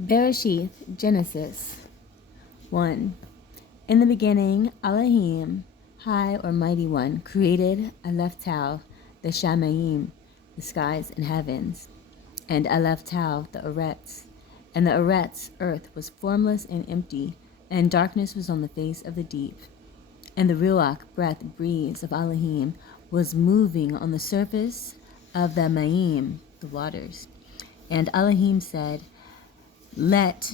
Barashith, Genesis 1. In the beginning, Elohim, High or Mighty One, created Aleph Tau, the Shamayim, the skies and heavens, and Aleph Tau, the Eretz. And the Eretz, earth, was formless and empty, and darkness was on the face of the deep. And the Ruach, breath, breeze of Elohim, was moving on the surface of the Mayim, the waters. And Elohim said, "Let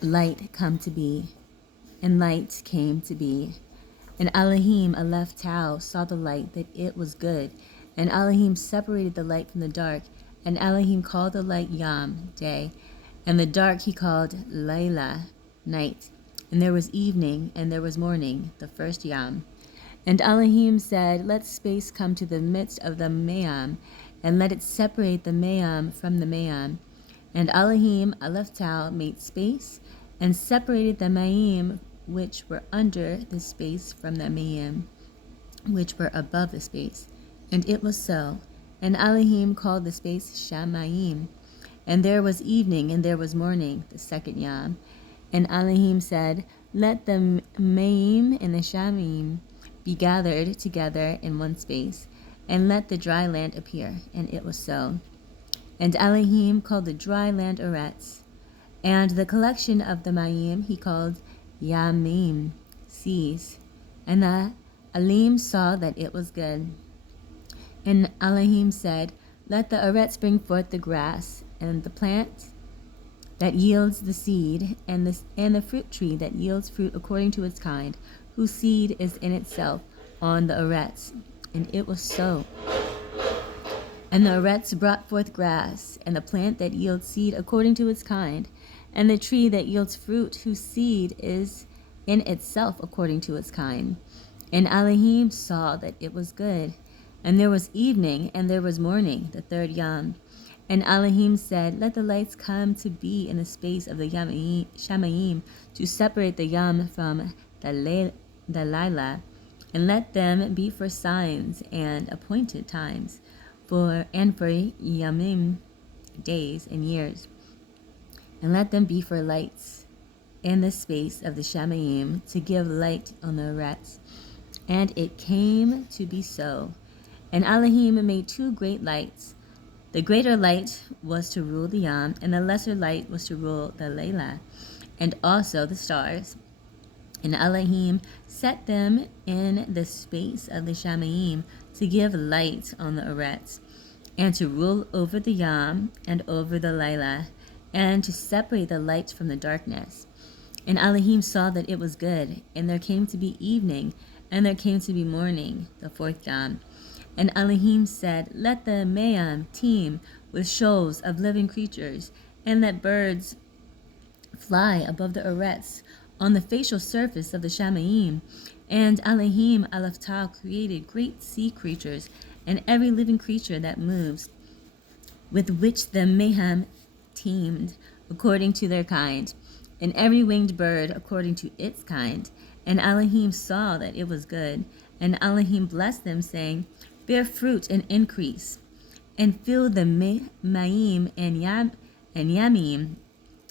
light come to be." And light came to be. And Elohim, Aleph Tau, saw the light, that it was good. And Elohim separated the light from the dark. And Elohim called the light Yam, day. And the dark he called Layla, night. And there was evening, and there was morning, the first Yam. And Elohim said, "Let space come to the midst of the Mayam, and let it separate the Mayam from the Mayam." And Elohim, Aleph Tau, made space, and separated the Mayim which were under the space from the Mayim which were above the space. And it was so. And Elohim called the space Shamayim. And there was evening, and there was morning, the second Yam. And Elohim said, "Let the Mayim and the Shamayim be gathered together in one space, and let the dry land appear." And it was so. And Elohim called the dry land Eretz, and the collection of the Mayim he called Yamim, seas. And the Elim saw that it was good. And Elohim said, "Let the Eretz bring forth the grass, and the plant that yields the seed, and the fruit tree that yields fruit according to its kind, whose seed is in itself on the Eretz." And it was so. And the Eretz brought forth grass, and the plant that yields seed according to its kind, and the tree that yields fruit, whose seed is in itself according to its kind. And Elohim saw that it was good. And there was evening, and there was morning, the third Yam. And Elohim said, "Let the lights come to be in the space of the Shamayim, to separate the Yam from the Lila, and let them be for signs and appointed times, for Yamim, days and years. And let them be for lights in the space of the Shamayim, to give light on the Eretz." And it came to be so. And Elohim made two great lights. The greater light was to rule the Yam, and the lesser light was to rule the Layla, and also the stars. And Elohim set them in the space of the Shamayim to give light on the Eretz, and to rule over the Yam and over the Layla, and to separate the light from the darkness. And Elohim saw that it was good, and there came to be evening, and there came to be morning, the fourth Yam. And Elohim said, "Let the Mayam teem with shoals of living creatures, and let birds fly above the Eretz on the facial surface of the Shamayim." And Elohim, Aleph Tau, created great sea creatures, and every living creature that moves, with which the Mayam teemed, according to their kind, and every winged bird according to its kind. And Elohim saw that it was good. And Elohim blessed them, saying, "Bear fruit and increase, and fill the Mayim and Yamim.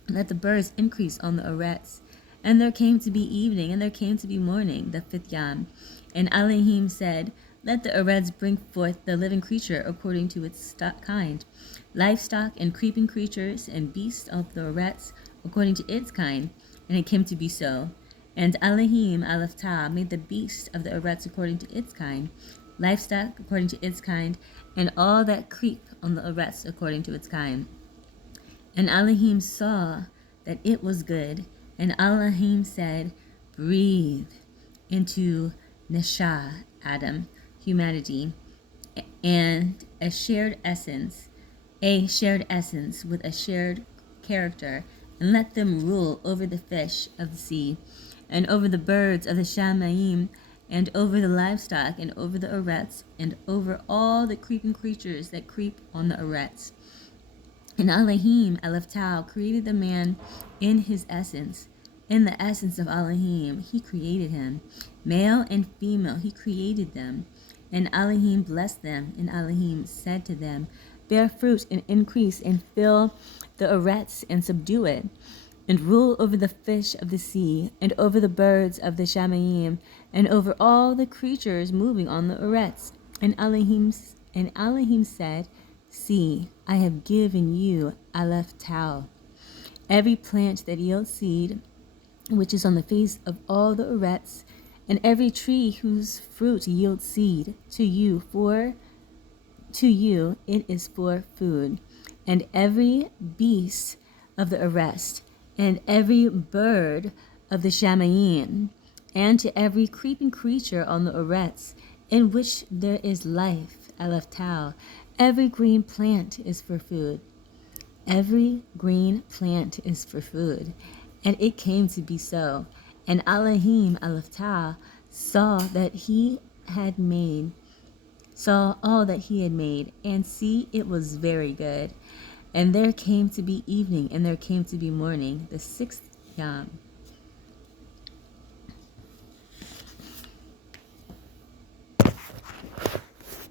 Let the birds increase on the Eretz." And there came to be evening, and there came to be morning, the fifth Yam. And Elohim said, "Let the Eretz bring forth the living creature according to its kind, livestock and creeping creatures and beasts of the Eretz according to its kind." And it came to be so. And Elohim, Aleph Tau, made the beast of the Eretz according to its kind, livestock according to its kind, and all that creep on the Eretz according to its kind. And Elohim saw that it was good. And Elohim said, "Breathe into Neshah, Adam, humanity, and a shared essence with a shared character, and let them rule over the fish of the sea, and over the birds of the Shamayim, and over the livestock, and over the Eretz, and over all the creeping creatures that creep on the Eretz." And Elohim, Aleph Tau, created the man in his essence. In the essence of Elohim, he created him. Male and female, he created them. And Elohim blessed them, and Elohim said to them, "Bear fruit and increase, and fill the Eretz and subdue it, and rule over the fish of the sea, and over the birds of the Shamayim, and over all the creatures moving on the Eretz. And Elohim said, See, I have given you Aleph Tau, every plant that yields seed, which is on the face of all the Eretz, and every tree whose fruit yields seed, to you it is for food, and every beast of the Eretz, and every bird of the Shamayim, and to every creeping creature on the Eretz, in which there is life, Aleph Tau, every green plant is for food. Every green plant is for food. And it came to be so. And Elohim, Aleph Tau, saw all that he had made, and see, it was very good. And there came to be evening, and there came to be morning, the sixth Yom.